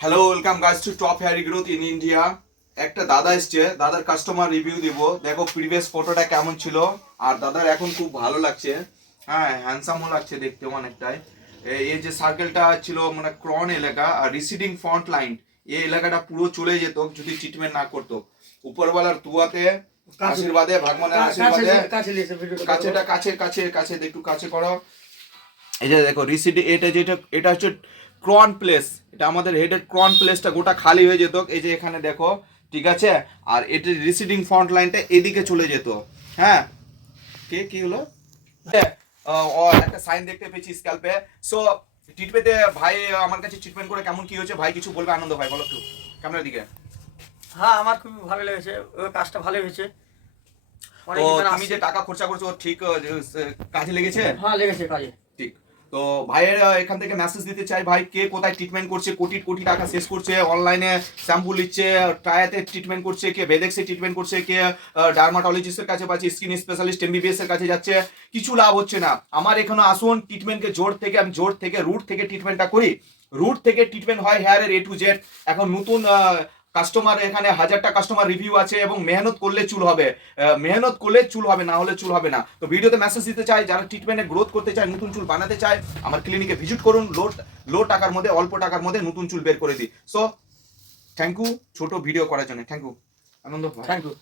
Hello welcome guys to top hair growth in India একটা দাদা এসছে দাদার কাস্টমার রিভিউ দিব। দেখো প্রিভিয়াস ফটোটা কেমন ছিল আর দাদার এখন খুব ভালো লাগছে। হ্যাঁ হ্যান্ডসামও লাগছে দেখতে অনেকটাই। এই যে সার্কেলটা ছিল মানে ক্রন এলাকা আর রিসিডিং ফ্রন্ট লাইন এই এলাকাটা পুরো চলে যেত যদি ট্রিটমেন্ট না করতো। উপরওয়ালার দুয়াতে আশীর্বাদে ভগবানের আশীর্বাদে। কাছেটা কাছে কাছে কাছে একটু কাছে করো। এই যে দেখো রিসিডিং এটা যেটা এটা হচ্ছে ক্রন প্লেস এটা আমাদের হেডের ক্রন প্লেসটা গোটা খালি হয়ে যেত। এই যে এখানে দেখো ঠিক আছে? আর এটা রিসিডিং ফ্রন্ট লাইনটা এদিকে চলে যেত। হ্যাঁ? কে কি হলো? একটা সাইন দেখতে পেয়েছি স্ক্যাল্পে সো ট্রিটমেন্টে ভাই আমার কাছে ট্রিটমেন্ট করে কেমন কি হয়েছে? ভাই কিছু বলবে? আনন্দ ভাই বলো একটু। ক্যামেরার দিকে। হ্যাঁ আমার খুবই ভালো লেগেছে। কাজটা ভালো হয়েছে। তুমি যে টাকা খরচা করছ ঠিক যে, আহ, কাজে লেগেছে? হ্যাঁ লেগেছে কাজে। ঠিক। তো ভাইয়ের এখান থেকে মেসেজ দিতে চাই, ভাই, কে কোথায় ট্রিটমেন্ট করছে, কোটি কোটি টাকা শেষ করছে অনলাইনে শ্যাম্পু নিচ্ছে ট্রায়াতে ট্রিটমেন্ট করছে, কে ভেদেক্সে ট্রিটমেন্ট করছে, কে ডার্মাটোলজিস্টের কাছে পাচ্ছে স্কিন স্পেশালিস্ট এমবিবিএস এর কাছে যাচ্ছে, কিছু লাভ হচ্ছে না। আমার এখানে আসুন ট্রিটমেন্টকে জোর থেকে, আমি জোর থেকে রুট থেকে ট্রিটমেন্টটা করি। রুট থেকে ট্রিটমেন্ট হয় হেয়ারের এ টু জেড এখন নতুন কাস্টমার এখানে হাজারটা কাস্টমার রিভিউ আছে এবং মেহনত করলে চুল হবে। মেহনত করলে চুল হবে, না হলে চুল হবে না। তো ভিডিওতে মেসেজ দিতে চাই, যারা ট্রিটমেন্টে গ্রোথ করতে চায়, নতুন চুল বানাতে চায়, আমার ক্লিনিকে ভিজিট করুন। লো লো টাকার মধ্যে, অল্প টাকার মধ্যে নতুন চুল বের করে দিই। সো থ্যাংক ইউ ছোট ভিডিও করার জন্য। Thank you Anand thank you